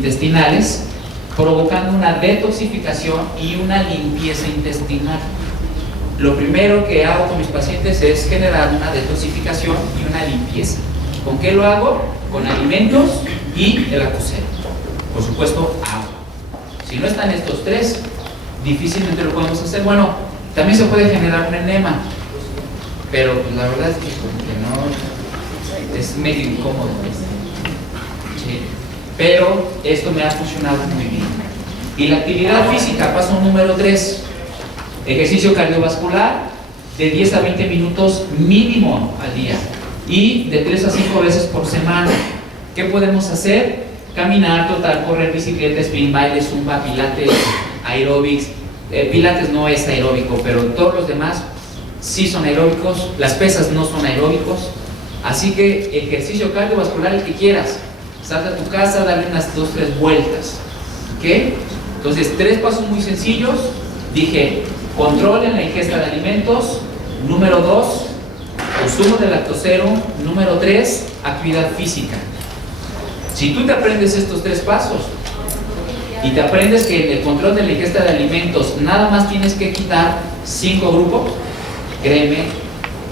intestinales, provocando una detoxificación y una limpieza intestinal. Lo primero que hago con mis pacientes es generar una detoxificación y una limpieza. ¿Con qué lo hago? Con alimentos y el lactosero. Por supuesto, agua. Si no están estos tres, difícilmente lo podemos hacer. Bueno, también se puede generar un enema, pero pues, la verdad es que no, es medio incómodo. ¿Sí? Pero esto me ha funcionado muy bien. Y la actividad física, paso número 3, ejercicio cardiovascular de 10 a 20 minutos mínimo al día y de 3 a 5 veces por semana. ¿Qué podemos hacer? Caminar, trotar, correr, bicicleta, spin, baile, zumba, pilates, aeróbics. Pilates no es aeróbico, pero todos los demás sí son aeróbicos. Las pesas no son aeróbicos. Así que ejercicio cardiovascular el que quieras. Salta a tu casa, dale unas 2-3 vueltas. ¿Ok? Entonces, 3 pasos muy sencillos. Dije, control en la ingesta de alimentos. Número 2, consumo de lactosero. Número 3, actividad física. Si tú te aprendes estos 3 pasos y te aprendes que en el control de la ingesta de alimentos nada más tienes que quitar 5 grupos, créeme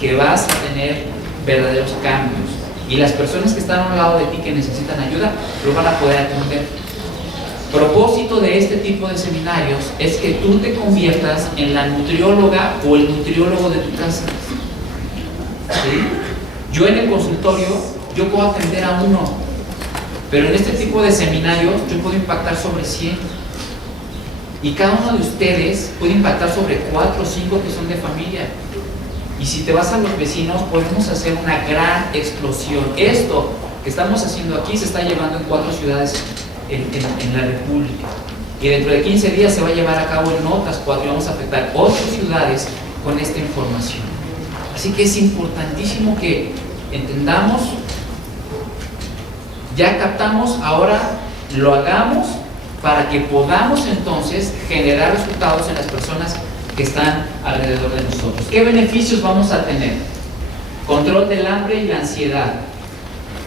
que vas a tener verdaderos cambios. Y las personas que están a un lado de ti que necesitan ayuda, lo van a poder atender. Propósito de este tipo de seminarios es que tú te conviertas en la nutrióloga o el nutriólogo de tu casa. ¿Sí? Yo en el consultorio, yo puedo atender a 1, pero en este tipo de seminarios yo puedo impactar sobre 100. Y cada uno de ustedes puede impactar sobre 4 o 5 que son de familia. Y si te vas a los vecinos, podemos hacer una gran explosión. Esto que estamos haciendo aquí se está llevando en 4 ciudades en la República. Y dentro de 15 días se va a llevar a cabo en otras 4 y vamos a afectar 8 ciudades con esta información. Así que es importantísimo que entendamos, ya captamos, ahora lo hagamos para que podamos entonces generar resultados en las personas que están alrededor de nosotros. ¿Qué beneficios vamos a tener? Control del hambre y la ansiedad.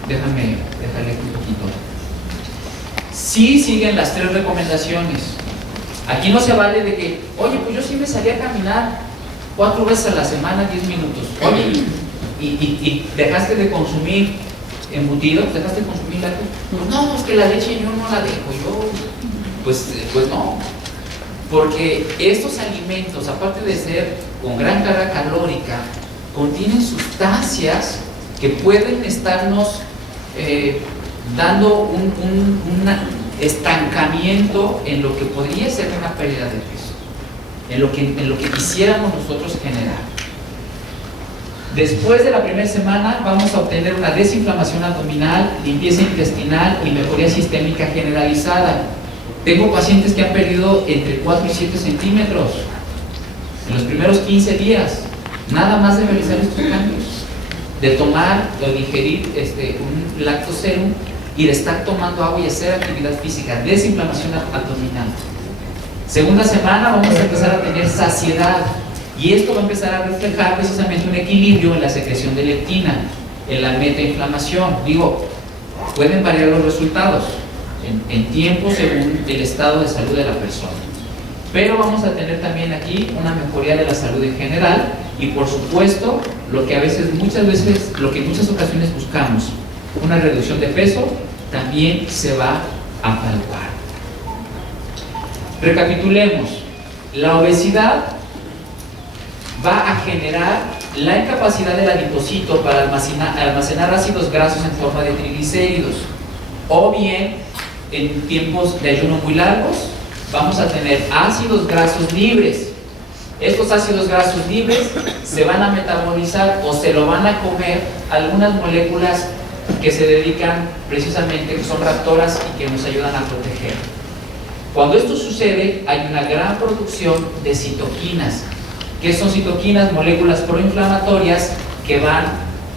Déjale un poquito. Sí siguen las 3 recomendaciones. Aquí no se vale de que, oye, pues yo sí me salí a caminar 4 veces a la semana, 10 minutos. Oye, y dejaste de consumir embutidos, dejaste de consumir lácteos. Pues no, es que la leche yo no la dejo. Pues no. Porque estos alimentos, aparte de ser con gran carga calórica, contienen sustancias que pueden estarnos dando un estancamiento en lo que podría ser una pérdida de peso, en lo que quisiéramos nosotros generar. Después de la primera semana vamos a obtener una desinflamación abdominal, limpieza intestinal y mejoría sistémica generalizada. Tengo pacientes que han perdido entre 4 y 7 centímetros en los primeros 15 días, nada más de realizar estos cambios, de tomar o digerir un lactoserum y de estar tomando agua y hacer actividad física, desinflamación abdominal. Segunda semana vamos a empezar a tener saciedad y esto va a empezar a reflejar precisamente un equilibrio en la secreción de leptina, en la metainflamación. Digo, pueden variar los resultados en tiempo según el estado de salud de la persona, pero vamos a tener también aquí una mejoría de la salud en general y por supuesto lo que muchas veces, lo que en muchas ocasiones buscamos, una reducción de peso, también se va a palpar. Recapitulemos, la obesidad va a generar la incapacidad del adipocito para almacenar ácidos grasos en forma de triglicéridos, o bien en tiempos de ayuno muy largos vamos a tener ácidos grasos libres. Estos ácidos grasos libres se van a metabolizar o se lo van a comer algunas moléculas que se dedican precisamente, que son raptoras y que nos ayudan a proteger. Cuando esto sucede, hay una gran producción de citoquinas. ¿Qué son citoquinas? Moléculas proinflamatorias que van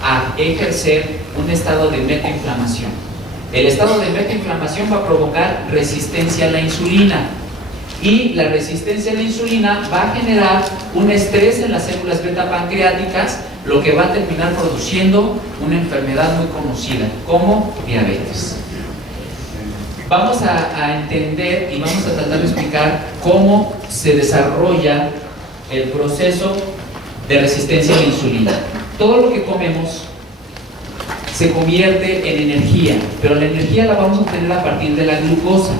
a ejercer un estado de metainflamación. El estado de metainflamación va a provocar resistencia a la insulina y la resistencia a la insulina va a generar un estrés en las células beta pancreáticas, lo que va a terminar produciendo una enfermedad muy conocida como diabetes. vamos a entender y vamos a tratar de explicar cómo se desarrolla el proceso de resistencia a la insulina. Todo lo que comemos se convierte en energía, pero la energía la vamos a obtener a partir de la glucosa.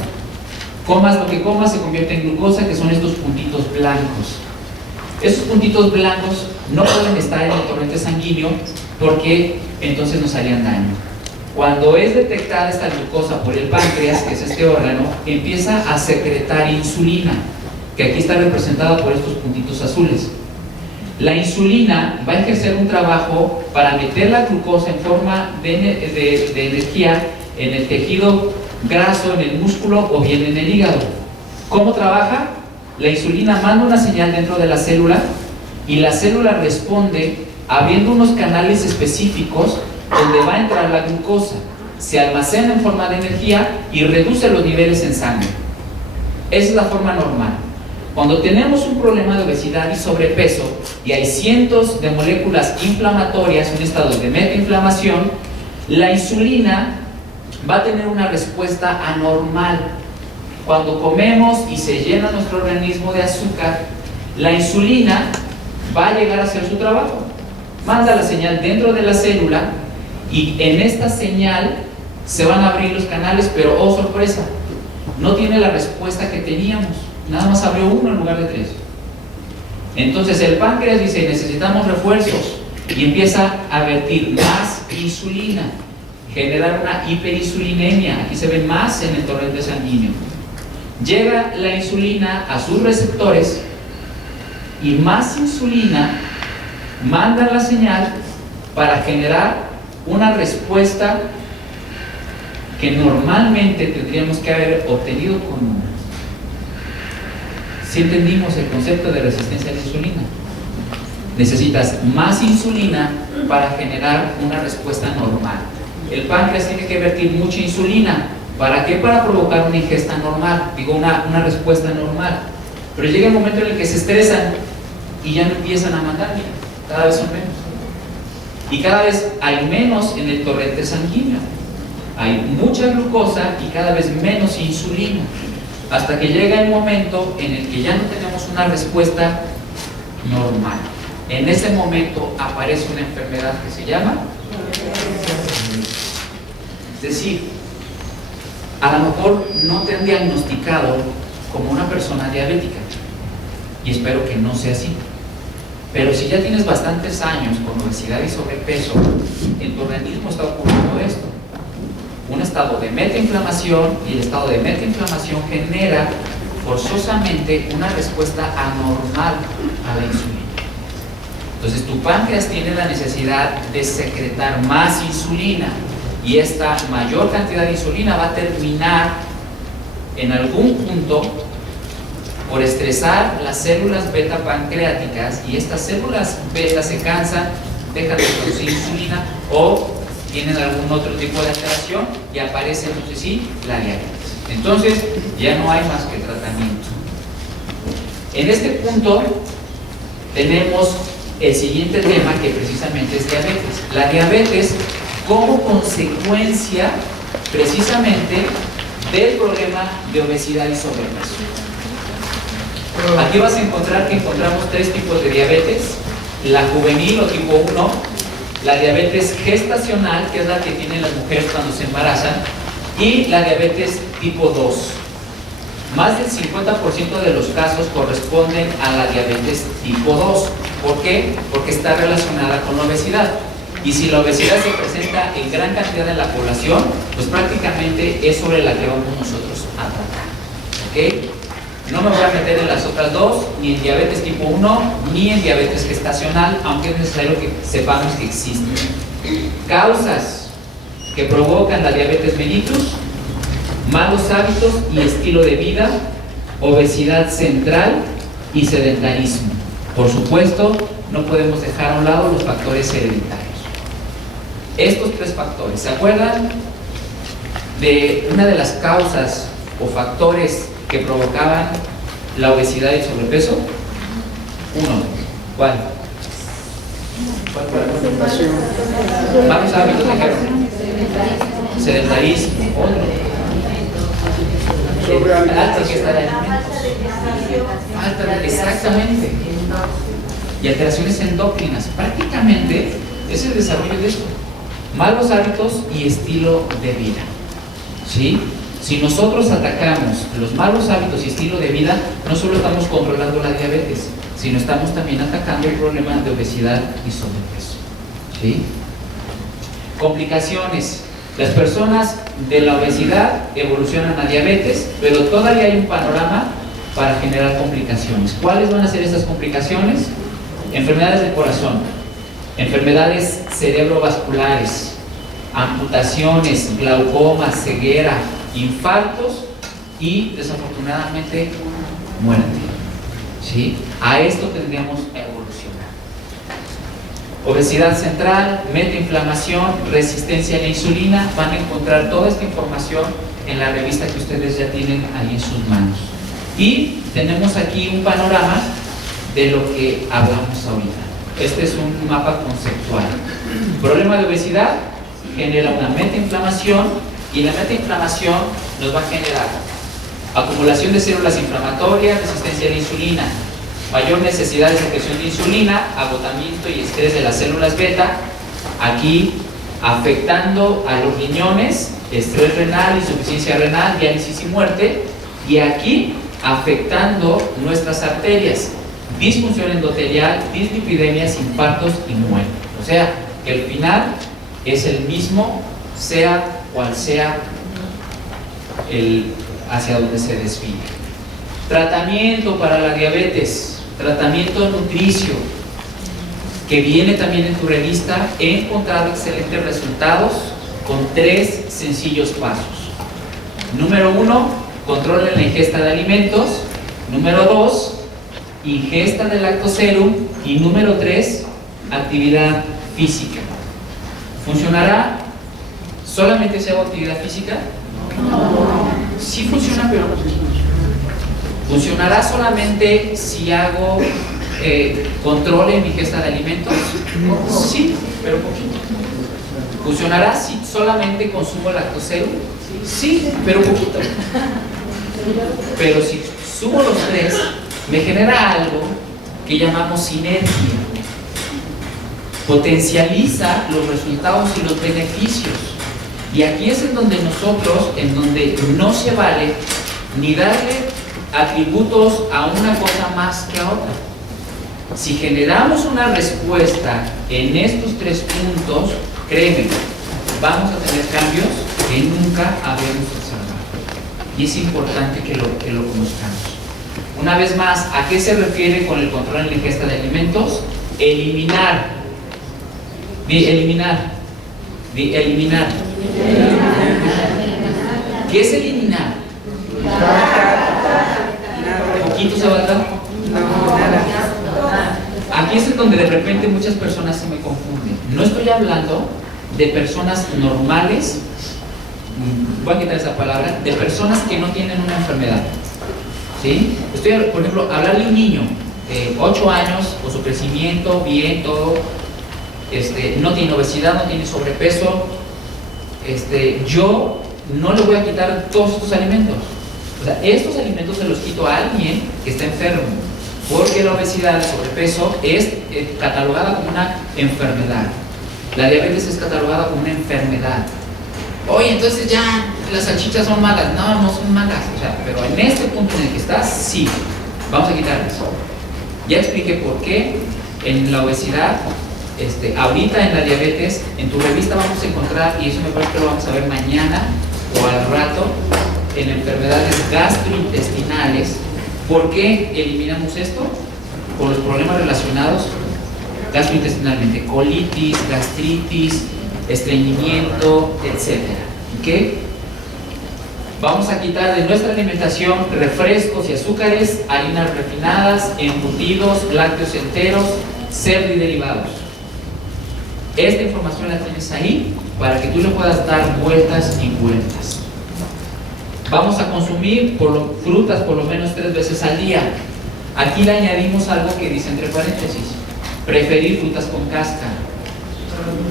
Comas lo que comas se convierte en glucosa, que son estos puntitos blancos. Esos puntitos blancos no pueden estar en el torrente sanguíneo porque entonces nos harían daño. Cuando es detectada esta glucosa por el páncreas, que es este órgano, empieza a secretar insulina, que aquí está representada por estos puntitos azules. La insulina va a ejercer un trabajo para meter la glucosa en forma de energía en el tejido graso, en el músculo o bien en el hígado. ¿Cómo trabaja? La insulina manda una señal dentro de la célula y la célula responde abriendo unos canales específicos donde va a entrar la glucosa, se almacena en forma de energía y reduce los niveles en sangre. Esa es la forma normal. Cuando tenemos un problema de obesidad y sobrepeso y hay cientos de moléculas inflamatorias, un estado de metainflamación, la insulina va a tener una respuesta anormal. Cuando comemos y se llena nuestro organismo de azúcar, la insulina va a llegar a hacer su trabajo. Manda la señal dentro de la célula y en esta señal se van a abrir los canales, pero oh sorpresa, no tiene la respuesta que teníamos. Nada más abrió uno en lugar de 3. Entonces el páncreas dice, necesitamos refuerzos, y empieza a vertir más insulina, generar una hiperinsulinemia. Aquí se ve más en el torrente sanguíneo. Llega la insulina a sus receptores y más insulina manda la señal para generar una respuesta que normalmente tendríamos que haber obtenido con una. Si entendimos el concepto de resistencia a la insulina, necesitas más insulina para generar una respuesta normal. El páncreas tiene que vertir mucha insulina. ¿Para qué? Para provocar una ingesta normal, digo una respuesta normal. Pero llega el momento en el que se estresan y ya no empiezan a mandar, mira, cada vez son menos. Y cada vez hay menos en el torrente sanguíneo. Hay mucha glucosa y cada vez menos insulina. Hasta que llega el momento en el que ya no tenemos una respuesta normal. En ese momento aparece una enfermedad que se llama, es decir, a lo mejor no te han diagnosticado como una persona diabética, y espero que no sea así, pero si ya tienes bastantes años con obesidad y sobrepeso, en tu organismo está ocurriendo esto. Un estado de metainflamación, y el estado de metainflamación genera forzosamente una respuesta anormal a la insulina. Entonces tu páncreas tiene la necesidad de secretar más insulina, y esta mayor cantidad de insulina va a terminar en algún punto por estresar las células beta pancreáticas, y estas células beta se cansan, dejan de producir insulina o tienen algún otro tipo de alteración y aparece entonces sí la diabetes. Entonces ya no hay más que tratamiento. En este punto tenemos el siguiente tema, que precisamente es diabetes. La diabetes como consecuencia precisamente del problema de obesidad y sobrepeso. Aquí vas a encontrar que encontramos 3 tipos de diabetes: la juvenil o tipo 1, la diabetes gestacional, que es la que tienen las mujeres cuando se embarazan, y la diabetes tipo 2. Más del 50% de los casos corresponden a la diabetes tipo 2. ¿Por qué? Porque está relacionada con la obesidad. Y si la obesidad se presenta en gran cantidad de la población, pues prácticamente es sobre la que vamos nosotros a tratar. ¿Ok? No me voy a meter en las otras dos, ni en diabetes tipo 1, ni en diabetes gestacional, aunque es necesario que sepamos que existen. Causas que provocan la diabetes mellitus: malos hábitos y estilo de vida, obesidad central y sedentarismo. Por supuesto, no podemos dejar a un lado los factores hereditarios. Estos 3 factores, ¿se acuerdan de una de las causas o factores que provocaban la obesidad y el sobrepeso? 1. ¿Cuál? Malos hábitos, ejemplo. Sedentarismo. Otro. alta ingesta de alimentos. Exactamente. Y alteraciones endócrinas. Prácticamente es el desarrollo de esto. Malos hábitos y estilo de vida. ¿Sí? Si nosotros atacamos los malos hábitos y estilo de vida, no solo estamos controlando la diabetes, sino estamos también atacando el problema de obesidad y sobrepeso. ¿Sí? Complicaciones. Las personas de la obesidad evolucionan a diabetes, pero todavía hay un panorama para generar complicaciones. ¿Cuáles van a ser esas complicaciones? Enfermedades del corazón, enfermedades cerebrovasculares, amputaciones, glaucoma, ceguera, infartos y desafortunadamente muerte. ¿Sí? A esto tendríamos que evolucionar. Obesidad central, metainflamación, resistencia a la insulina. Van a encontrar toda esta información en la revista que ustedes ya tienen ahí en sus manos. Y tenemos aquí un panorama de lo que hablamos ahorita. Este es un mapa conceptual. Problema de obesidad genera una metainflamación y la metainflamación nos va a generar acumulación de células inflamatorias, resistencia a la insulina, mayor necesidad de secreción de insulina, agotamiento y estrés de las células beta, aquí afectando a los riñones, estrés renal, insuficiencia renal, diálisis y muerte, y aquí afectando nuestras arterias, disfunción endotelial, dislipidemias, infartos y muerte. O sea, que el final es el mismo, sea cual sea hacia donde se desvíe. Tratamiento para la diabetes, tratamiento nutricio, que viene también en tu revista. He encontrado excelentes resultados con 3 sencillos pasos. Número 1, control en la ingesta de alimentos. Número 2, ingesta de lactoserum. Y número 3, actividad física. ¿Funcionará solamente si hago actividad física? No. Sí funciona, pero ¿funcionará solamente si hago control en mi ingesta de alimentos? Sí, pero poquito. ¿Funcionará si solamente consumo lactoserum? Sí, pero poquito. Pero si sumo los 3, me genera algo que llamamos sinergia. Potencializa los resultados y los beneficios. Y aquí es en donde nosotros, no se vale ni darle atributos a una cosa más que a otra. Si generamos una respuesta en estos 3 puntos, créeme, vamos a tener cambios que nunca habíamos observado. Y es importante que lo conozcamos. Una vez más, ¿a qué se refiere con el control en la ingesta de alimentos? Eliminar. Eliminar. ¿Qué es eliminar? ¿Poquito se va a dar? Aquí es donde de repente muchas personas se me confunden. No estoy hablando de personas normales, voy a quitar esa palabra, de personas que no tienen una enfermedad. ¿Sí? Estoy, por ejemplo, hablar de un niño de 8 años, con su crecimiento, bien, todo, no tiene obesidad, no tiene sobrepeso, yo no le voy a quitar todos estos alimentos. O sea, estos alimentos se los quito a alguien que está enfermo, porque la obesidad, el sobrepeso es catalogada como una enfermedad. La diabetes es catalogada como una enfermedad. Oye, entonces ya las salchichas son malas. No, no son malas. O sea, pero en este punto en el que estás, sí, vamos a quitarles. Ya expliqué por qué en la obesidad, ahorita en la diabetes, en tu revista vamos a encontrar, y eso me parece que lo vamos a ver mañana o al rato, en enfermedades gastrointestinales. ¿Por qué eliminamos esto? Por los problemas relacionados gastrointestinalmente, colitis, gastritis, estreñimiento, etc. ¿Okay? Vamos a quitar de nuestra alimentación refrescos y azúcares, harinas refinadas, embutidos, lácteos enteros, cerdo y derivados. Esta información la tienes ahí para que tú le puedas dar vueltas y vueltas. Vamos a consumir frutas por lo menos 3 veces al día. Aquí le añadimos algo que dice entre paréntesis: preferir frutas con cáscara.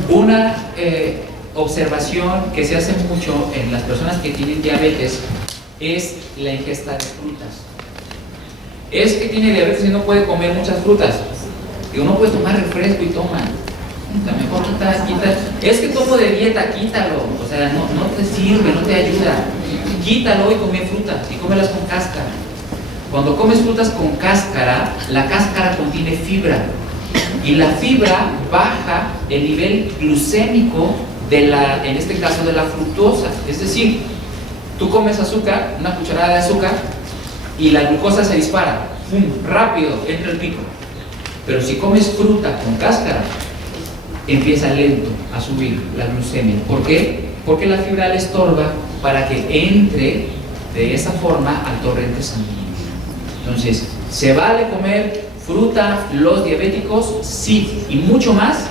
Una observación que se hace mucho en las personas que tienen diabetes es la ingesta de frutas. Es que tiene diabetes y no puede comer muchas frutas. Digo, no puedes tomar refresco y toma. Mejor quita. Es que tomo de dieta, quítalo. O sea, no te sirve, no te ayuda. Quítalo y come frutas y cómelas con cáscara. Cuando comes frutas con cáscara, la cáscara contiene fibra. Y la fibra baja el nivel glucémico en este caso de la fructosa. Es decir, tú comes azúcar, una cucharada de azúcar, y la glucosa se dispara. ¡Pum! Rápido, entra el pico. Pero si comes fruta con cáscara, empieza lento a subir la glucemia. ¿Por qué? Porque la fibra le estorba para que entre de esa forma al torrente sanguíneo. Entonces, ¿se vale comer fruta los diabéticos? Sí, y mucho más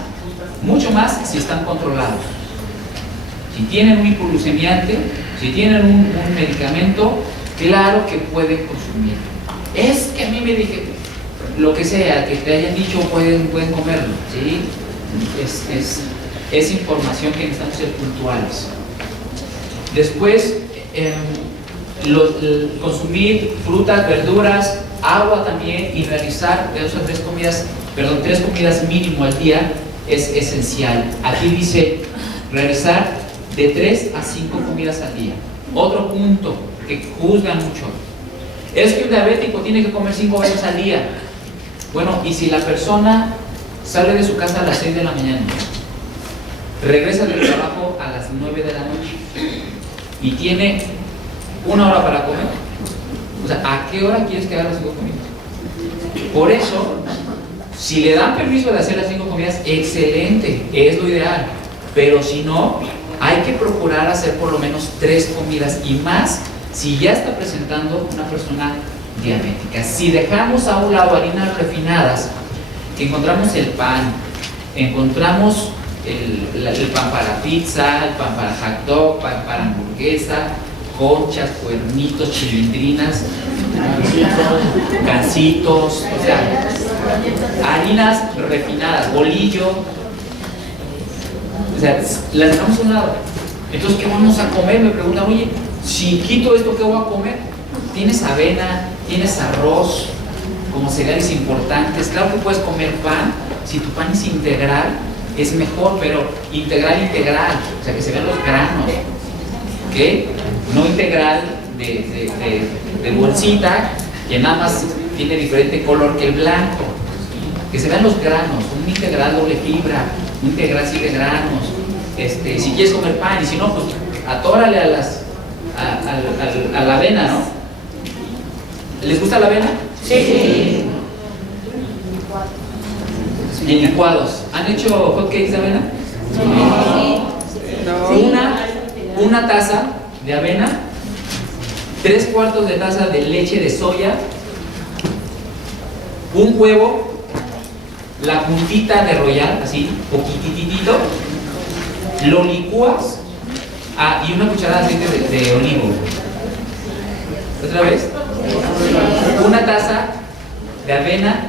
si están controlados. Si tienen un hipoglucemiante, si tienen un medicamento, claro que pueden consumir. Es que a mí me dije, lo que sea, que te hayan dicho pueden comerlo, ¿sí? Es información que necesitamos ser puntuales. Después, consumir frutas, verduras, agua también, y realizar de 2 a 3 comidas, 3 comidas mínimo al día es esencial. Aquí dice realizar de 3 a 5 comidas al día. Otro punto que juzgan mucho es que un diabético tiene que comer 5 veces al día. Bueno, y si la persona sale de su casa a las 6 de la mañana, regresa del trabajo a las 9 de la noche y tiene 1 hora para comer, o sea, ¿a qué hora quieres que haga las 5 comidas? Por eso, si le dan permiso de hacer las 5 comidas, excelente, es lo ideal. Pero si no, hay que procurar hacer por lo menos 3 comidas y más si ya está presentando una persona diabética. Si dejamos a un lado harinas refinadas, que encontramos el pan, encontramos el pan para pizza, el pan para hot dog, pan para hamburguesa, conchas, cuernitos, chilindrinas, gansitos, o sea, harinas refinadas, bolillo, o sea, las dejamos a un lado. Entonces, ¿qué vamos a comer? Me preguntan, oye, si quito esto, ¿qué voy a comer? ¿Tienes avena? ¿Tienes arroz? Como cereales importantes. Claro que puedes comer pan. Si tu pan es integral, es mejor, pero integral, o sea, que se vean los granos, ¿ok? No integral de bolsita, que nada más tiene diferente color que el blanco. Que se vean los granos, un integral doble fibra, un integral 7 granos. Si quieres comer pan, y si no, pues atórale a la avena, ¿no? ¿Les gusta la avena? Sí. En licuados. ¿Han hecho hot cakes de avena? No. Una taza de avena, 3/4 de taza de leche de soya, un huevo, la puntita de Royal, así, poquititito, lo licúas, y una cucharada de aceite de olivo. ¿Otra vez? Una taza de avena,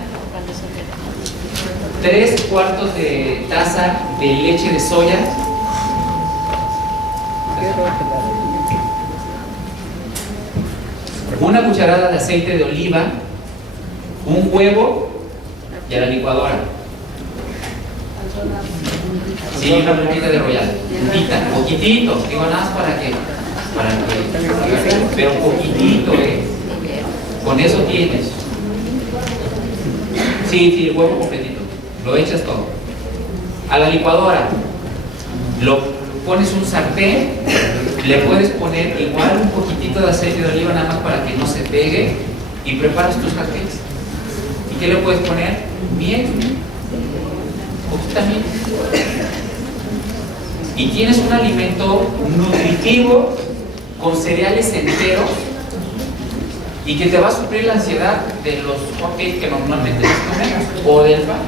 3/4 de taza de leche de soya, una cucharada de aceite de oliva, un huevo y a la licuadora. Sí, una puntita de Royal, poquitito, digo nada más para que, pero poquitito, con eso tienes. Sí, el huevo completito, lo echas todo. A la licuadora, lo pones un sartén, le puedes poner igual un poquitito de aceite de oliva nada más para que no se pegue, y preparas tus hot cakes. ¿Y qué le puedes poner? Miel, poquita miel. Y tienes un alimento nutritivo con cereales enteros y que te va a suplir la ansiedad de los hotcakes que normalmente les comemos o del pan.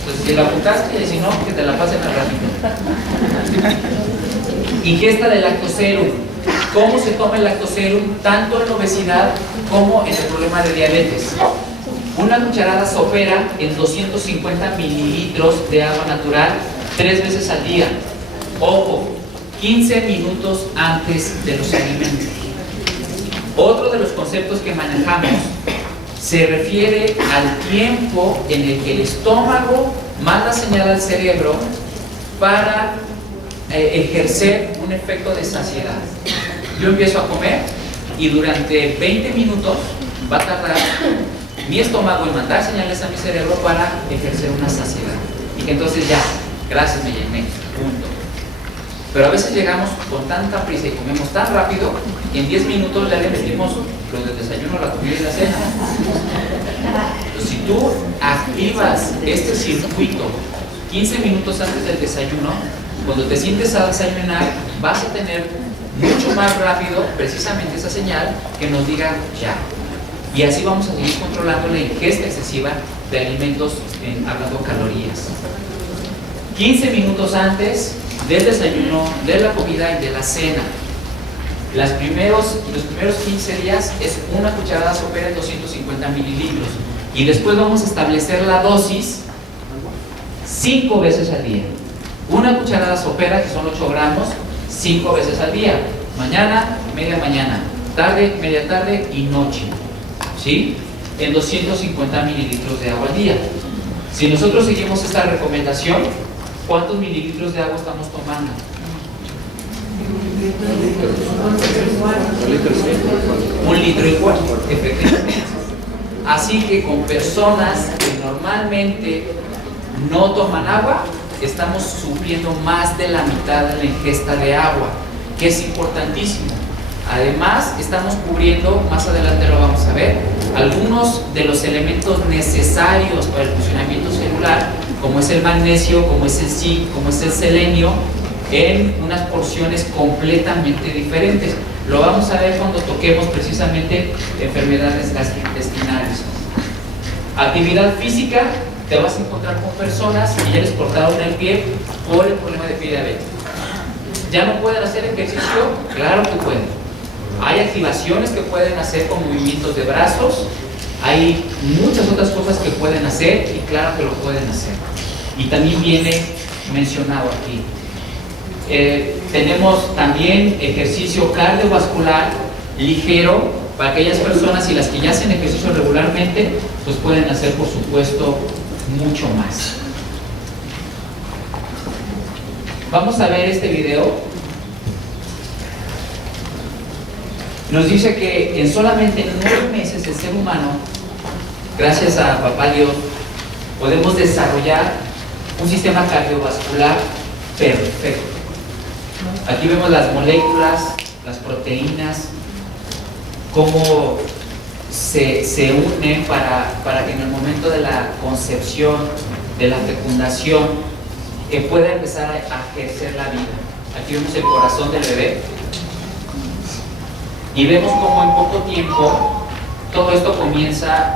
Entonces, si la apuntaste y si no, que te la pasen al ratito. Ingesta de lactoserum. ¿Cómo se toma el lactoserum? Tanto en obesidad como en el problema de diabetes. Una cucharada sopera en 250 mililitros de agua natural 3 veces al día. Ojo, 15 minutos antes de los alimentos. Otro de los conceptos que manejamos se refiere al tiempo en el que el estómago manda señal al cerebro para ejercer un efecto de saciedad. Yo empiezo a comer y durante 20 minutos va a tardar mi estómago en mandar señales a mi cerebro para ejercer una saciedad. Y que entonces ya, gracias, me llené, punto. Pero a veces llegamos con tanta prisa y comemos tan rápido que en 10 minutos ya le metimos lo del desayuno, la comida y la cena. Entonces, si tú activas este circuito 15 minutos antes del desayuno, cuando te sientes a desayunar, vas a tener mucho más rápido precisamente esa señal que nos diga ya. Y así vamos a seguir controlando la ingesta excesiva de alimentos, hablando calorías. 15 minutos antes del desayuno, de la comida y de la cena. Los primeros 15 días es una cucharada sopera de 250 mililitros. Y después vamos a establecer la dosis 5 veces al día. Una cucharada sopera, que son 8 gramos, 5 veces al día. Mañana, media mañana, tarde, media tarde y noche. ¿Sí? En 250 mililitros de agua al día. Si nosotros seguimos esta recomendación, ¿cuántos mililitros de agua estamos tomando? 1,4 litros, efectivamente. Así que con personas que normalmente no toman agua, estamos sufriendo más de la mitad de la ingesta de agua, que es importantísimo. Además, estamos cubriendo, más adelante lo vamos a ver, algunos de los elementos necesarios para el funcionamiento celular, como es el magnesio, como es el zinc, como es el selenio, en unas porciones completamente diferentes. Lo vamos a ver cuando toquemos precisamente enfermedades gastrointestinales. Actividad física, te vas a encontrar con personas que ya les cortaron el pie por el problema de pie diabético. ¿Ya no pueden hacer ejercicio? Claro que pueden. Hay activaciones que pueden hacer con movimientos de brazos, hay muchas otras cosas que pueden hacer y claro que lo pueden hacer. Y también viene mencionado aquí. Tenemos también ejercicio cardiovascular ligero para aquellas personas, y las que ya hacen ejercicio regularmente, pues pueden hacer, por supuesto, mucho más. Vamos a ver este video. Nos dice que en solamente 9 meses el ser humano, gracias a Papá Dios, podemos desarrollar un sistema cardiovascular perfecto. Aquí vemos las moléculas, las proteínas, cómo se unen para que en el momento de la concepción, de la fecundación, pueda empezar a ejercer la vida. Aquí vemos el corazón del bebé y vemos cómo en poco tiempo todo esto comienza.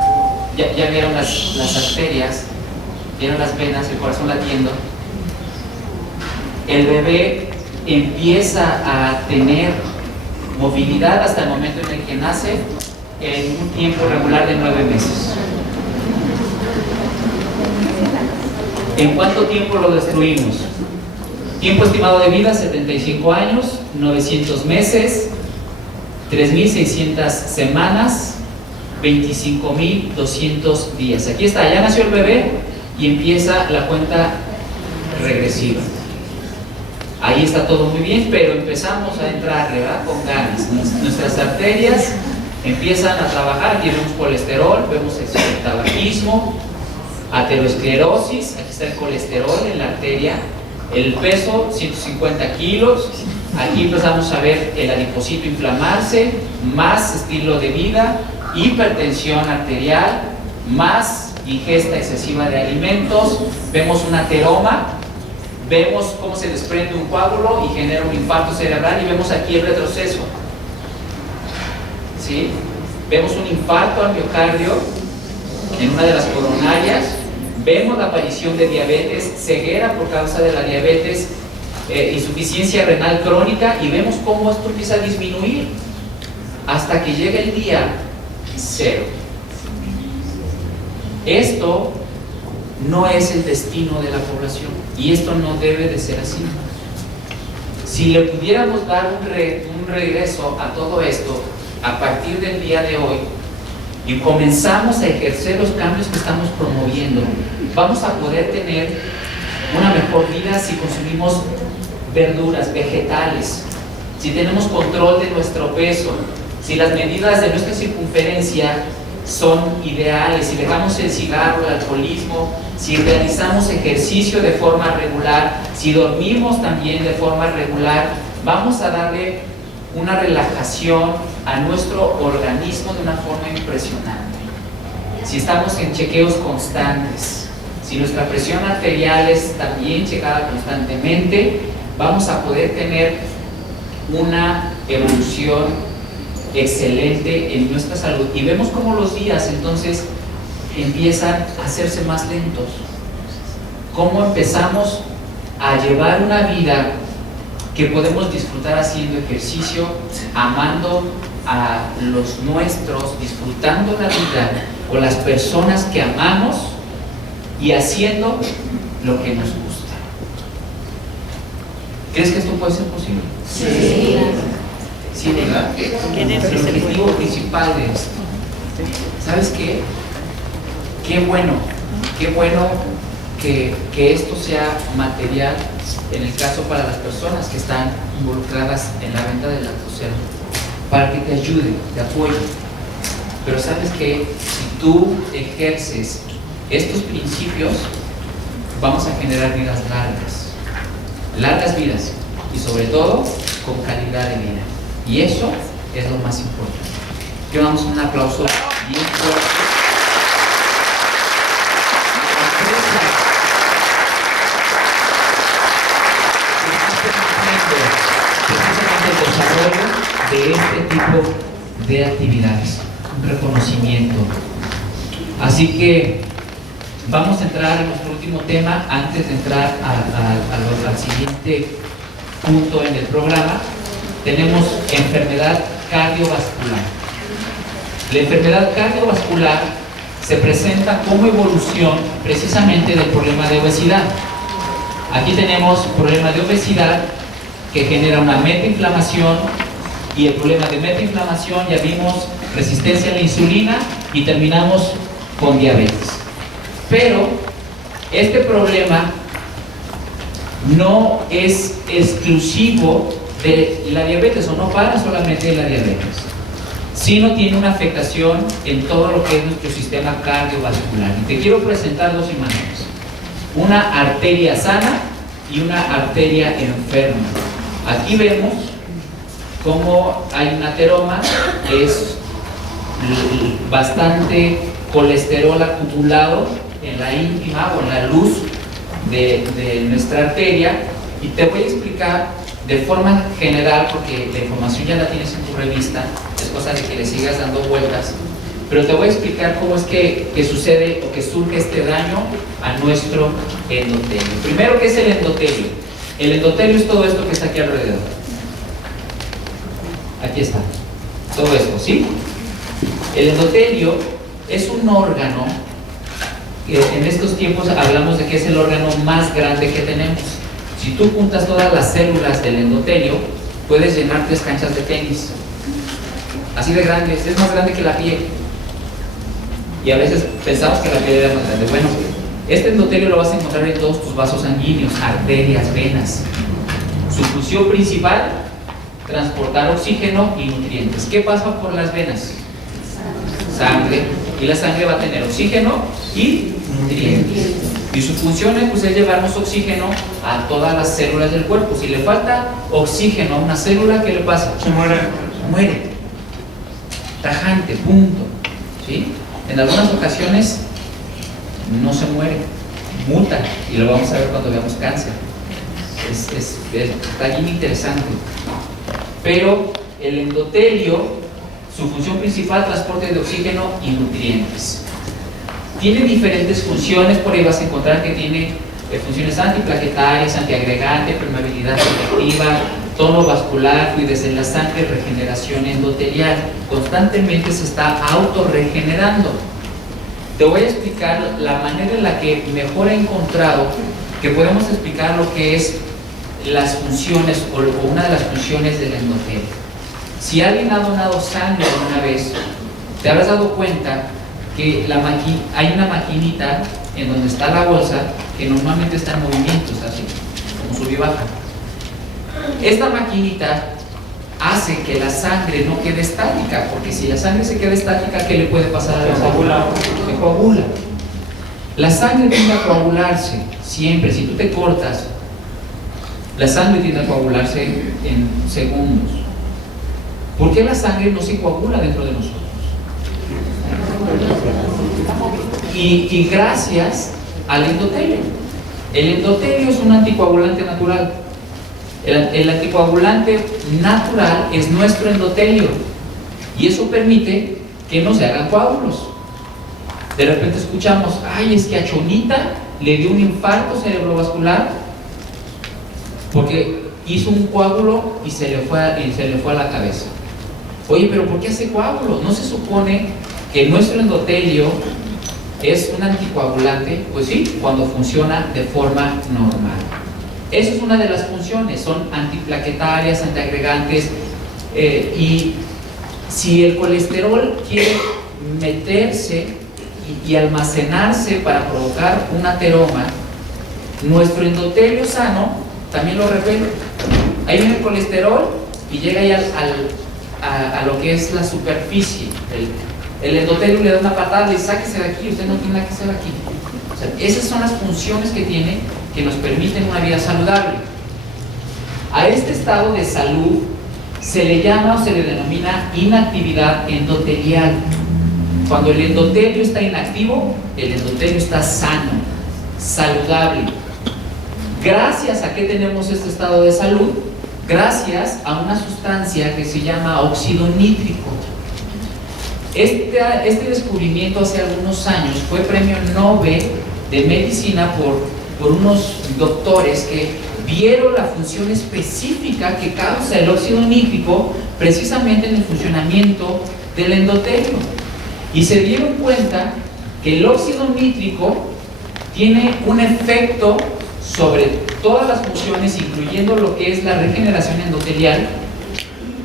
Ya vieron las arterias, vieron las venas, el corazón latiendo. El bebé empieza a tener movilidad hasta el momento en el que nace, en un tiempo regular de 9 meses. ¿En cuánto tiempo lo destruimos? Tiempo estimado de vida, 75 años, 900 meses, 3.600 semanas, 25.200 días. Aquí está, ya nació el bebé y empieza la cuenta regresiva. Ahí está todo muy bien, pero empezamos a entrar, ¿verdad?, con ganas. Nuestras arterias empiezan a trabajar. Aquí vemos colesterol, vemos el tabaquismo, aterosclerosis. Aquí está el colesterol en la arteria. El peso, 150 kilos. Aquí empezamos a ver el adipocito inflamarse, más estilo de vida, hipertensión arterial, más ingesta excesiva de alimentos. Vemos un ateroma. Vemos cómo se desprende un coágulo y genera un infarto cerebral, y vemos aquí el retroceso. ¿Sí? Vemos un infarto al miocardio en una de las coronarias. Vemos la aparición de diabetes, ceguera por causa de la diabetes, insuficiencia renal crónica, y vemos cómo esto empieza a disminuir hasta que llega el día 0. Esto no es el destino de la población, y esto no debe de ser así. Si le pudiéramos dar un regreso a todo esto, a partir del día de hoy y comenzamos a ejercer los cambios que estamos promoviendo, vamos a poder tener una mejor vida si consumimos verduras, vegetales, si tenemos control de nuestro peso, si las medidas de nuestra circunferencia son ideales, si dejamos el cigarro, el alcoholismo, si realizamos ejercicio de forma regular, si dormimos también de forma regular, vamos a darle una relajación a nuestro organismo de una forma impresionante. Si estamos en chequeos constantes, si nuestra presión arterial es también checada constantemente, vamos a poder tener una evolución excelente en nuestra salud. Y vemos cómo los días entonces empiezan a hacerse más lentos, cómo empezamos a llevar una vida que podemos disfrutar haciendo ejercicio, amando a los nuestros, disfrutando la vida con las personas que amamos y haciendo lo que nos gusta. ¿Crees que esto puede ser posible? Sí. Sí, ¿verdad? El objetivo principal de esto, ¿sabes qué? Qué bueno que esto sea material en el caso para las personas que están involucradas en la venta de lactocero, para que te ayude, te apoye. Pero ¿sabes qué? Si tú ejerces estos principios, vamos a generar vidas largas vidas, y sobre todo con calidad de vida. Y eso es lo más importante. Que damos un aplauso bien fuerte. Precisamente el desarrollo de este tipo de actividades, un reconocimiento. Así que vamos a entrar en nuestro último tema antes de entrar al siguiente punto en el programa. Tenemos enfermedad cardiovascular. La enfermedad cardiovascular se presenta como evolución precisamente del problema de obesidad. Aquí tenemos problema de obesidad que genera una metainflamación, y el problema de metainflamación ya vimos resistencia a la insulina y terminamos con diabetes. Pero este problema no es exclusivo de la diabetes, o no para solamente de la diabetes, sino tiene una afectación en todo lo que es nuestro sistema cardiovascular. Y te quiero presentar dos imágenes: una arteria sana y una arteria enferma. Aquí vemos cómo hay un ateroma, es bastante colesterol acumulado en la íntima o en la luz de nuestra arteria, y te voy a explicar de forma general, porque la información ya la tienes en tu revista, es cosa de que le sigas dando vueltas, pero te voy a explicar cómo es que sucede o que surge este daño a nuestro endotelio. Primero, ¿qué es el endotelio? El endotelio es todo esto que está aquí alrededor. Aquí está, todo esto, ¿sí? El endotelio es un órgano que en estos tiempos hablamos de que es el órgano más grande que tenemos. Si tú juntas todas las células del endotelio, puedes llenar 3 canchas de tenis. Así de grandes, es más grande que la piel. Y a veces pensamos que la piel era más grande. Bueno, este endotelio lo vas a encontrar en todos tus vasos sanguíneos, arterias, venas. Su función principal, transportar oxígeno y nutrientes. ¿Qué pasa por las venas? Sangre. Y la sangre va a tener oxígeno y nutrientes. Y su función es llevarnos oxígeno a todas las células del cuerpo. Si le falta oxígeno a una célula, ¿qué le pasa? Se muere. Muere. Tajante, punto. ¿Sí? En algunas ocasiones no se muere, muta, y lo vamos a ver cuando veamos cáncer. Está bien interesante. Pero el endotelio, su función principal, transporte de oxígeno y nutrientes. Tiene diferentes funciones, por ahí vas a encontrar que tiene funciones antiplaquetarias, antiagregante, permeabilidad selectiva, tono vascular, fluidez en la sangre, regeneración endotelial. Constantemente se está autorregenerando. Te voy a explicar la manera en la que mejor he encontrado que podemos explicar lo que es las funciones o una de las funciones del endotelio. Si alguien ha donado sangre alguna vez, te habrás dado cuenta que hay una maquinita en donde está la bolsa que normalmente está en movimientos, así como sub y baja. Esta maquinita hace que la sangre no quede estática, porque si la sangre se queda estática, ¿qué le puede pasar a la sangre? Se coagula. La sangre tiende a coagularse siempre. Si tú te cortas, la sangre tiende a coagularse en segundos. ¿Por qué la sangre no se coagula dentro de nosotros? Y gracias al endotelio. El endotelio es un anticoagulante natural. El anticoagulante natural es nuestro endotelio, y eso permite que no se hagan coágulos. De repente escuchamos, ay, es que a Chonita le dio un infarto cerebrovascular porque hizo un coágulo y se le fue a la cabeza. Oye, pero ¿por qué hace coágulo? ¿No se supone que nuestro endotelio es un anticoagulante? Pues sí, cuando funciona de forma normal. Esa es una de las funciones, son antiplaquetarias, antiagregantes, y si el colesterol quiere meterse y almacenarse para provocar un ateroma, nuestro endotelio sano también lo repele. Ahí viene el colesterol y llega ahí a lo que es la superficie. El endotelio le da una patada y sáquese de aquí, usted no tiene nada que hacer aquí. O sea, esas son las funciones que tiene, que nos permiten una vida saludable. A este estado de salud se le llama o se le denomina inactividad endotelial. Cuando el endotelio está inactivo, el endotelio está sano, saludable. ¿Gracias a qué tenemos este estado de salud? Gracias a una sustancia que se llama óxido nítrico. Este descubrimiento hace algunos años fue premio Nobel de Medicina por unos doctores que vieron la función específica que causa el óxido nítrico precisamente en el funcionamiento del endotelio. Y se dieron cuenta que el óxido nítrico tiene un efecto sobre todas las funciones, incluyendo lo que es la regeneración endotelial,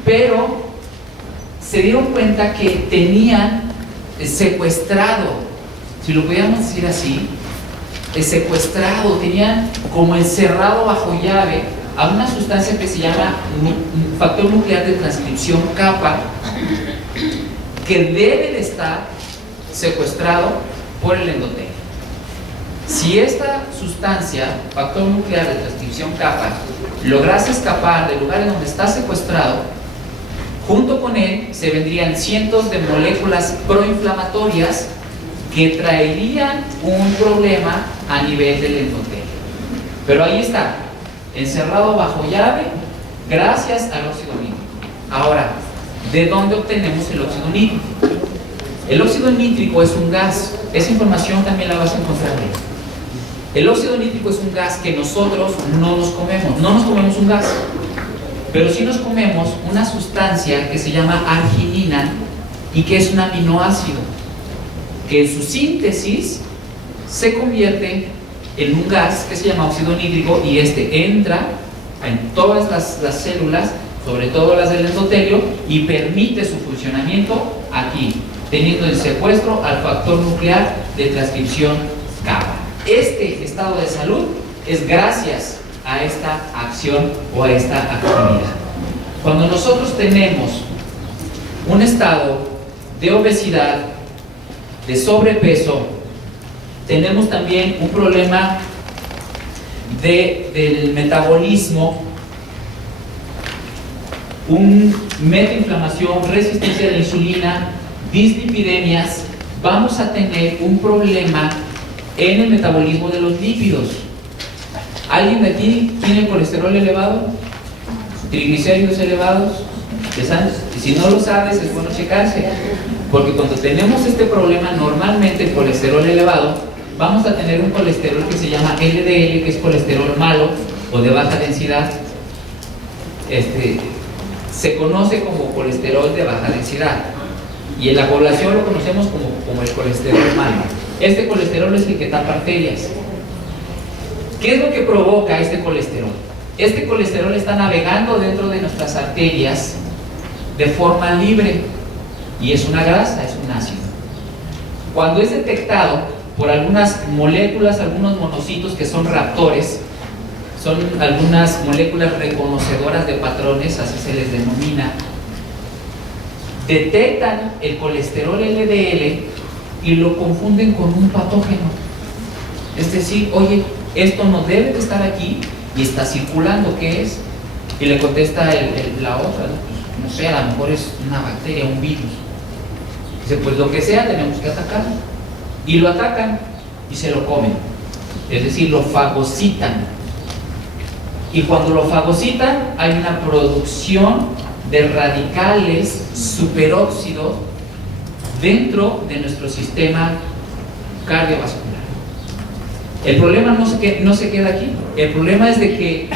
pero se dieron cuenta que tenían secuestrado, si lo podíamos decir así, secuestrado, tenían como encerrado bajo llave a una sustancia que se llama factor nuclear de transcripción kappa, que debe de estar secuestrado por el endotelio. Si esta sustancia, factor nuclear de transcripción kappa, lograse escapar del lugar en donde está secuestrado, junto con él se vendrían cientos de moléculas proinflamatorias que traerían un problema a nivel del endotelio. Pero ahí está, encerrado bajo llave, gracias al óxido nítrico. Ahora, ¿de dónde obtenemos el óxido nítrico? El óxido nítrico es un gas. Esa información también la vas a encontrar ahí. El óxido nítrico es un gas que nosotros no nos comemos. No nos comemos un gas, pero sí nos comemos una sustancia que se llama arginina y que es un aminoácido que en su síntesis se convierte en un gas que se llama óxido nítrico, y este entra en todas las células, sobre todo las del endotelio, y permite su funcionamiento aquí, teniendo en secuestro al factor nuclear de transcripción kappa. Este estado de salud es gracias a esta acción o a esta actividad. Cuando nosotros tenemos un estado de obesidad, de sobrepeso, tenemos también un problema del metabolismo, metainflamación, resistencia a la insulina, dislipidemias, vamos a tener un problema en el metabolismo de los lípidos. ¿Alguien de aquí tiene colesterol elevado? ¿Triglicéridos elevados? Y si no lo sabes, es bueno checarse, porque cuando tenemos este problema, normalmente el colesterol elevado, vamos a tener un colesterol que se llama LDL, que es colesterol malo o de baja densidad. Se conoce como colesterol de baja densidad, y en la población lo conocemos como el colesterol malo. Este colesterol es el que tapa arterias. ¿Qué es lo que provoca este colesterol? Este colesterol está navegando dentro de nuestras arterias de forma libre y es una grasa, es un ácido. Cuando es detectado por algunas moléculas, algunos monocitos que son raptores, son algunas moléculas reconocedoras de patrones, así se les denomina, detectan el colesterol LDL y lo confunden con un patógeno. Es decir, oye, esto no debe de estar aquí y está circulando, ¿qué es? Y le contesta la otra, no sé, a lo mejor es una bacteria, un virus. Dice, pues lo que sea, tenemos que atacarlo. Y lo atacan y se lo comen. Es decir, lo fagocitan. Y cuando lo fagocitan, hay una producción de radicales superóxidos dentro de nuestro sistema cardiovascular. El problema no se queda aquí. El problema es de que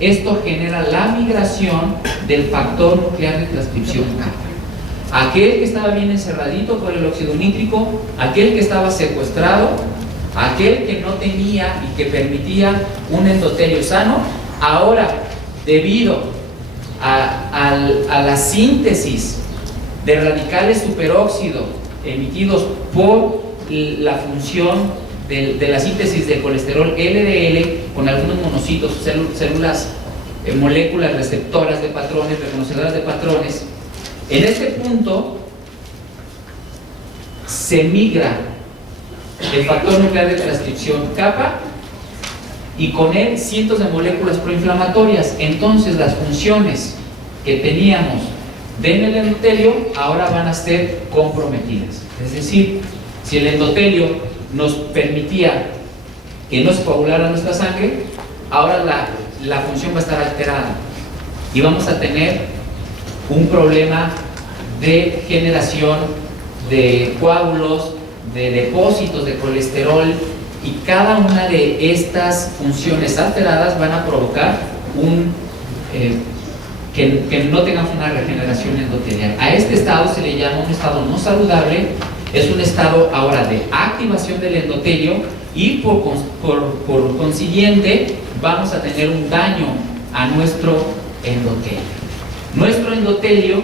esto genera la migración del factor nuclear de transcripción kappa. Aquel que estaba bien encerradito por el óxido nítrico, aquel que estaba secuestrado, aquel que no tenía y que permitía un endotelio sano, ahora, debido a la síntesis de radicales superóxido emitidos por la función de la síntesis del colesterol LDL con algunos monocitos, células, moléculas receptoras de patrones, reconocedoras de patrones, en este punto se migra el factor nuclear de transcripción kappa y con él cientos de moléculas proinflamatorias. Entonces las funciones que teníamos en el endotelio ahora van a ser comprometidas. Es decir, si el endotelio nos permitía que no se coagulara nuestra sangre, ahora la función va a estar alterada y vamos a tener un problema de generación de coágulos, de depósitos de colesterol, y cada una de estas funciones alteradas van a provocar que no tengamos una regeneración endotelial. A este estado se le llama un estado no saludable. Es un estado ahora de activación del endotelio y por consiguiente vamos a tener un daño a nuestro endotelio. Nuestro endotelio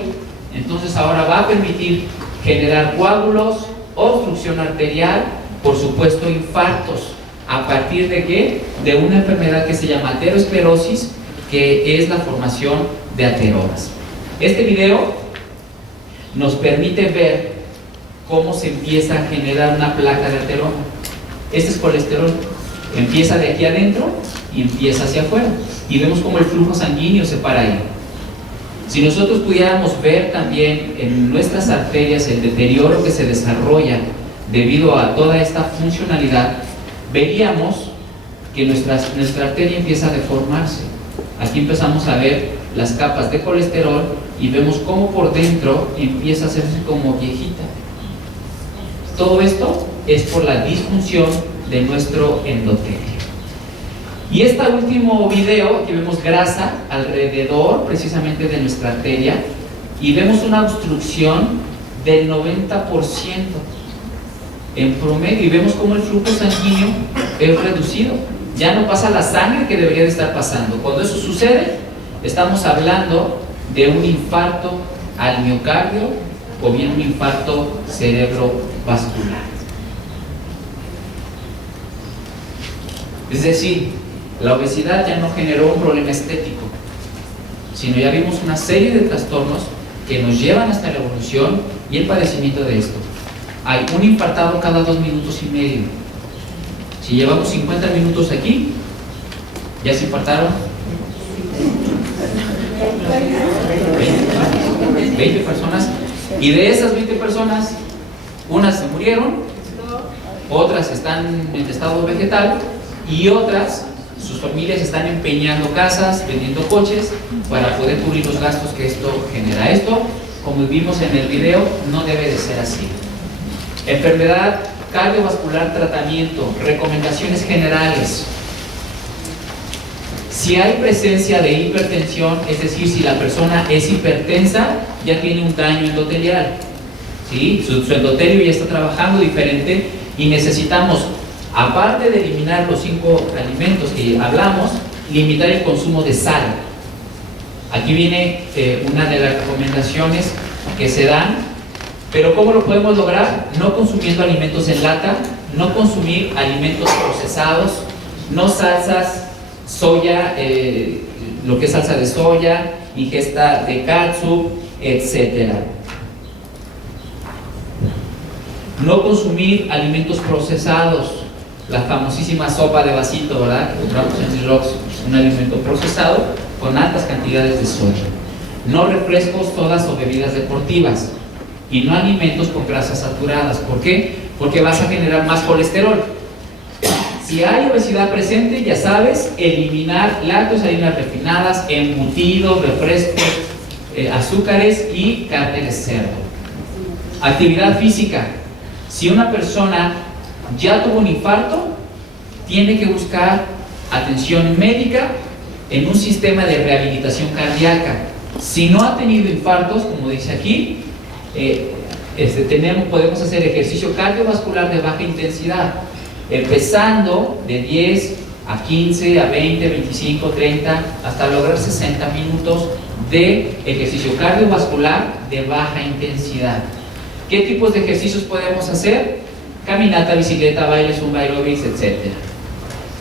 entonces ahora va a permitir generar coágulos, obstrucción arterial, por supuesto infartos. ¿A partir de qué? De una enfermedad que se llama aterosclerosis, que es la formación de ateromas. Este video nos permite ver cómo se empieza a generar una placa de ateroma. Este es colesterol, empieza de aquí adentro y empieza hacia afuera, y vemos cómo el flujo sanguíneo se para ahí. Si nosotros pudiéramos ver también en nuestras arterias el deterioro que se desarrolla debido a toda esta funcionalidad, veríamos que nuestra arteria empieza a deformarse. Aquí empezamos a ver las capas de colesterol y vemos cómo por dentro empieza a hacerse como viejita. Todo esto es por la disfunción de nuestro endotelio. Y este último video, aquí vemos grasa alrededor precisamente de nuestra arteria y vemos una obstrucción del 90% en promedio, y vemos cómo el flujo sanguíneo es reducido. Ya no pasa la sangre que debería de estar pasando. Cuando eso sucede, estamos hablando de un infarto al miocardio o bien un infarto cerebrovascular. Es decir, la obesidad ya no generó un problema estético, sino ya vimos una serie de trastornos que nos llevan hasta la evolución y el padecimiento de esto. Hay un infartado cada 2 minutos y medio. Si llevamos 50 minutos aquí, ¿ya se infartaron? 20 personas. Y de esas 20 personas, unas se murieron, otras están en estado vegetal y otras, sus familias están empeñando casas, vendiendo coches para poder cubrir los gastos que esto genera. Esto, como vimos en el video, no debe de ser así. Enfermedad cardiovascular, tratamiento, recomendaciones generales. Si hay presencia de hipertensión, es decir, si la persona es hipertensa, ya tiene un daño endotelial, ¿sí? Su endotelio ya está trabajando diferente y necesitamos, aparte de eliminar los 5 alimentos que hablamos, limitar el consumo de sal. Aquí viene una de las recomendaciones que se dan, pero ¿cómo lo podemos lograr? No consumiendo alimentos en lata, no consumir alimentos procesados, no salsas, soya, lo que es salsa de soya, ingesta de catsup, etcétera. No consumir alimentos procesados, la famosísima sopa de vasito, ¿verdad? Que compramos en el Oxxo, un alimento procesado con altas cantidades de soya. No refrescos, sodas o bebidas deportivas, y no alimentos con grasas saturadas. ¿Por qué? Porque vas a generar más colesterol. Si hay obesidad presente, ya sabes, eliminar lácteos, harinas refinadas, embutidos, refrescos, azúcares y carne de cerdo. Actividad física. Si una persona ya tuvo un infarto, tiene que buscar atención médica en un sistema de rehabilitación cardíaca. Si no ha tenido infartos, como dice aquí, podemos hacer ejercicio cardiovascular de baja intensidad, empezando de 10 a 15, a 20, 25, 30, hasta lograr 60 minutos de ejercicio cardiovascular de baja intensidad. ¿Qué tipos de ejercicios podemos hacer? Caminata, bicicleta, baile, zumba, aeróbics, etc.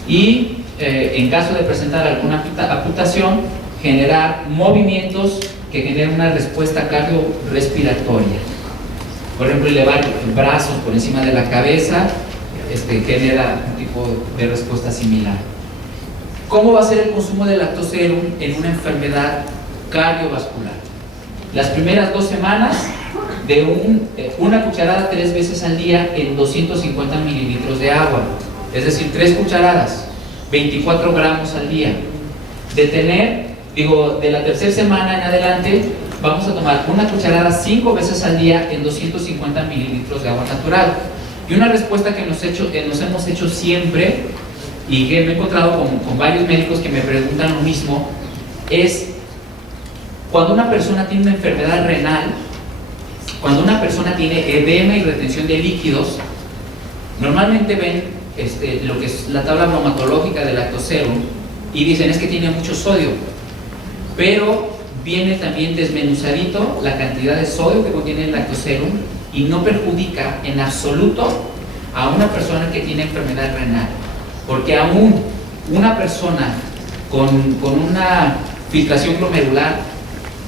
Y en caso de presentar alguna amputación, generar movimientos que generen una respuesta cardiorrespiratoria. Por ejemplo, elevar brazos por encima de la cabeza genera un tipo de respuesta similar. ¿Cómo va a ser el consumo de lactoserum en una enfermedad cardiovascular? Las primeras 2 semanas, de una cucharada 3 veces al día en 250 mililitros de agua, es decir, 3 cucharadas, 24 gramos al día. De la tercera semana en adelante, vamos a tomar una cucharada 5 veces al día en 250 mililitros de agua natural. Y una respuesta que nos hemos hecho siempre, y que me he encontrado con varios médicos que me preguntan lo mismo, es cuando una persona tiene una enfermedad renal, cuando una persona tiene edema y retención de líquidos, normalmente ven lo que es la tabla bromatológica del lactoserum y dicen es que tiene mucho sodio, pero viene también desmenuzadito la cantidad de sodio que contiene el lactoserum y no perjudica en absoluto a una persona que tiene enfermedad renal, porque aún una persona con una filtración glomerular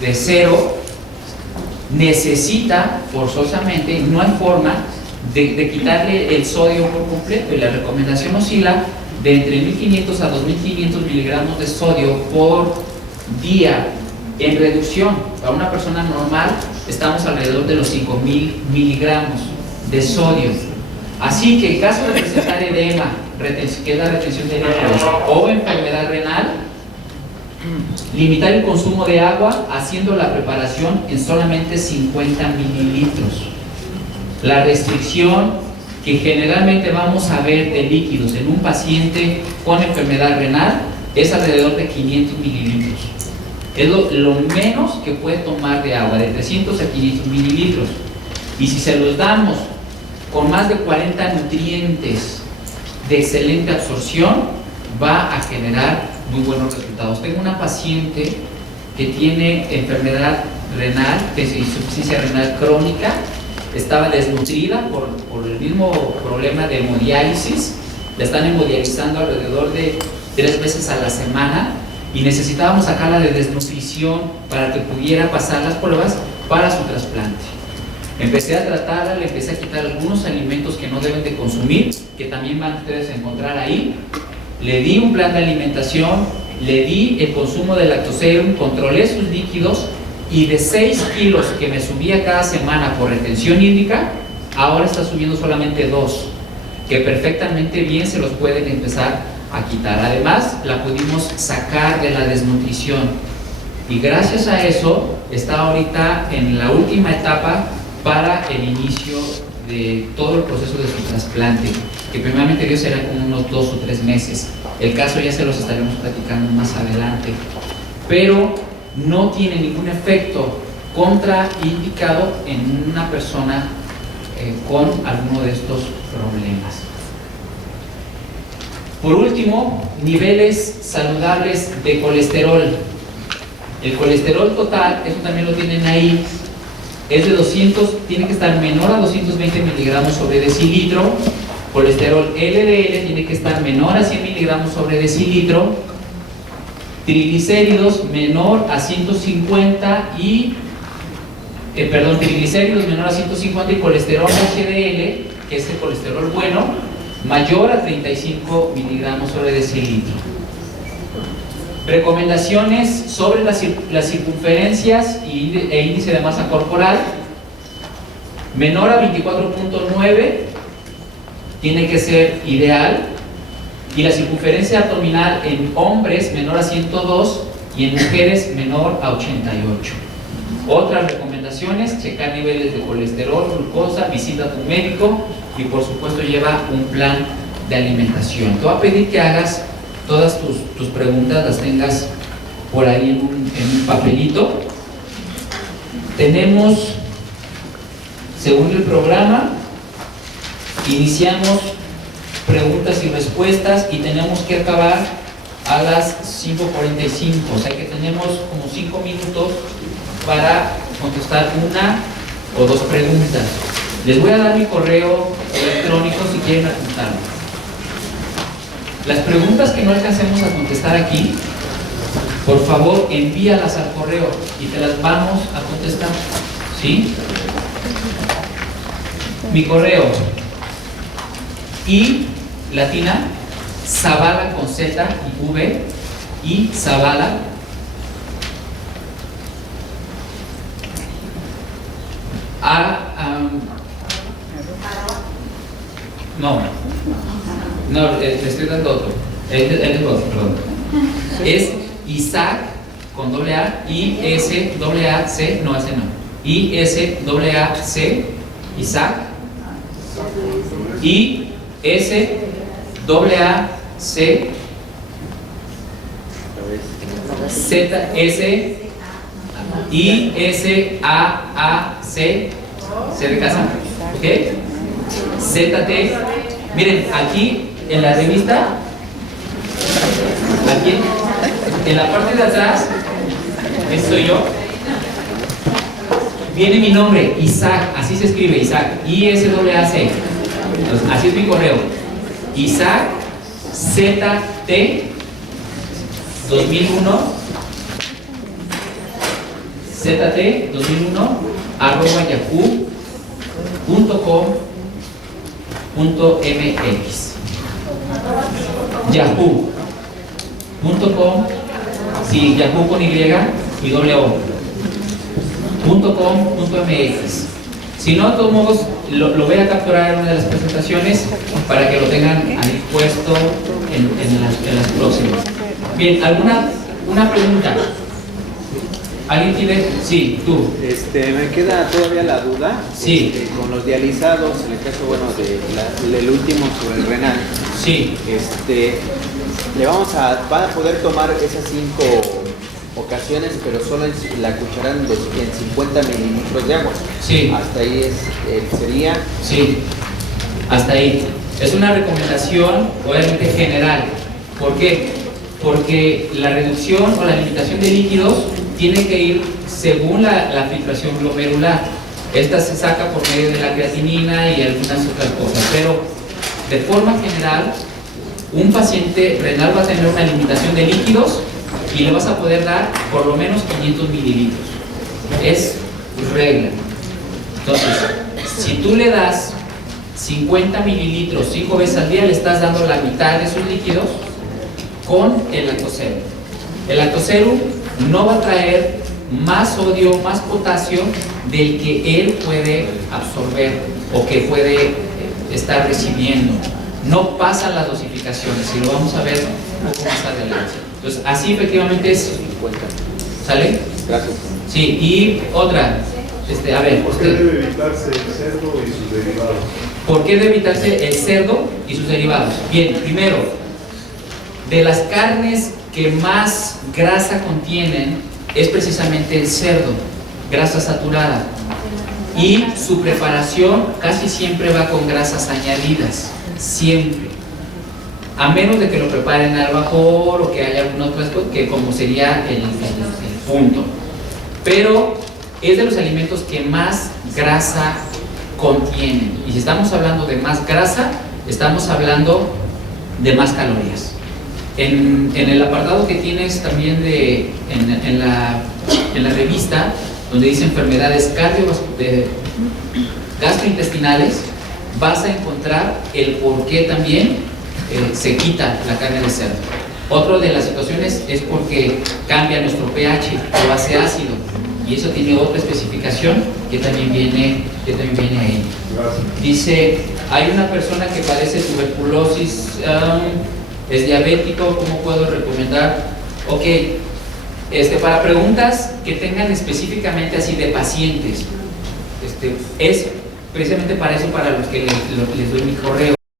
de 0 necesita forzosamente, no hay forma de quitarle el sodio por completo, y la recomendación oscila de entre 1500 a 2500 miligramos de sodio por día en reducción. Para una persona normal estamos alrededor de los 5000 miligramos de sodio. Así que en caso de presentar edema, que es la retención de líquidos, o enfermedad renal, limitar el consumo de agua haciendo la preparación en solamente 50 mililitros. La restricción que generalmente vamos a ver de líquidos en un paciente con enfermedad renal es alrededor de 500 mililitros. Es lo menos que puede tomar de agua, de 300 a 500 mililitros. Y si se los damos con más de 40 nutrientes de excelente absorción, va a generar muy buenos resultados. Tengo una paciente que tiene enfermedad renal, que es insuficiencia renal crónica, estaba desnutrida por el mismo problema de hemodiálisis, la están hemodializando alrededor de 3 veces a la semana y necesitábamos sacarla de desnutrición para que pudiera pasar las pruebas para su trasplante. Empecé a tratarla, le empecé a quitar algunos alimentos que no deben de consumir, que también van ustedes a encontrar ahí. Le di un plan de alimentación, le di el consumo de lactoserum, controlé sus líquidos y de 6 kilos que me subía cada semana por retención hídrica, ahora está subiendo solamente 2, que perfectamente bien se los pueden empezar a quitar. Además, la pudimos sacar de la desnutrición y gracias a eso está ahorita en la última etapa para el inicio de todo el proceso de su trasplante, que primeramente Dios será como unos 2 o 3 meses. El caso ya se los estaremos platicando más adelante, pero no tiene ningún efecto contraindicado en una persona con alguno de estos problemas. Por último, niveles saludables de colesterol. El colesterol total, eso también lo tienen ahí, es de 200, tiene que estar menor a 220 miligramos sobre decilitro. Colesterol LDL tiene que estar menor a 100 miligramos sobre decilitro. Triglicéridos menor a 150 y triglicéridos menor a 150 y colesterol HDL, que es el colesterol bueno, mayor a 35 miligramos sobre decilitro. Recomendaciones sobre las circunferencias e índice de masa corporal. Menor a 24.9 tiene que ser ideal, y la circunferencia abdominal en hombres menor a 102 y en mujeres menor a 88. Otras recomendaciones: checar niveles de colesterol, glucosa, visita a tu médico y por supuesto lleva un plan de alimentación. Te voy a pedir que hagas todas tus preguntas, las tengas por ahí en un papelito. Tenemos, según el programa, iniciamos preguntas y respuestas y tenemos que acabar a las 5:45, o sea que tenemos como 5 minutos para contestar una o dos preguntas. Les voy a dar mi correo electrónico si quieren apuntarlo. Las preguntas que no alcancemos a contestar aquí, por favor envíalas al correo y te las vamos a contestar, ¿sí? Mi correo: y latina Zavala con Z y V, y Zavala le estoy dando otro. Perdón. Es Isaac con doble A, I S doble A C, no ese no. I S doble A C, Isaac, I S doble A C Z S I S A C, ¿se de casa? ¿Ok? Z T. Miren, aquí en la revista, aquí en la parte de atrás, soy yo, viene mi nombre, Isaac, así se escribe, Isaac, I-S-A-C. Entonces, así es mi correo, Isaac ZT 2001 ZT 2001 @yahoo.com.mx. Yahoo.com, sí, Yahoo con Y y doble O, .com.mx. Si no, de todos modos, lo voy a capturar en una de las presentaciones para que lo tengan ahí puesto en las próximas. Bien, ¿una pregunta? ¿Alguien tiene? Sí, tú. Me queda todavía la duda. Sí. Con los dializados, en el caso, bueno, del último sobre el renal. Sí. Va a poder tomar esas 5 ocasiones, pero solo en la cucharada en 50 mililitros de agua. Sí. Hasta ahí sería. Sí. Hasta ahí. Es una recomendación, obviamente, general. ¿Por qué? Porque la reducción o la limitación de líquidos tiene que ir según la filtración glomerular. Esta se saca por medio de la creatinina y algunas otras cosas, pero de forma general, un paciente renal va a tener una limitación de líquidos y le vas a poder dar por lo menos 500 mililitros. Es regla. Entonces, si tú le das 50 mililitros 5 veces al día, le estás dando la mitad de sus líquidos con el lactoserum. El lactoserum no va a traer más sodio, más potasio del que él puede absorber o que puede estar recibiendo. No pasan las dosificaciones y lo vamos a ver un poco más adelante. Entonces, así efectivamente es. ¿Sale? Gracias. Sí, y otra. A ver, ¿Por qué debe evitarse el cerdo y sus derivados? ¿Por qué debe evitarse el cerdo y sus derivados? Bien, primero, de las carnes que más grasa contienen es precisamente el cerdo, grasa saturada, y su preparación casi siempre va con grasas añadidas, siempre, a menos de que lo preparen al vapor o que haya alguna otra cosa, que como sería el punto. Pero es de los alimentos que más grasa contienen. Y si estamos hablando de más grasa, estamos hablando de más calorías. En el apartado que tienes también en la revista, donde dice enfermedades gastrointestinales, vas a encontrar el por qué también se quita la carne de cerdo. Otra de las situaciones es porque cambia nuestro pH, lo hace ácido, y eso tiene otra especificación que también viene ahí. Gracias. Dice, hay una persona que padece tuberculosis, es diabético, ¿cómo puedo recomendar? Ok, para preguntas que tengan específicamente así de pacientes, es precisamente para eso, para los que les doy mi correo.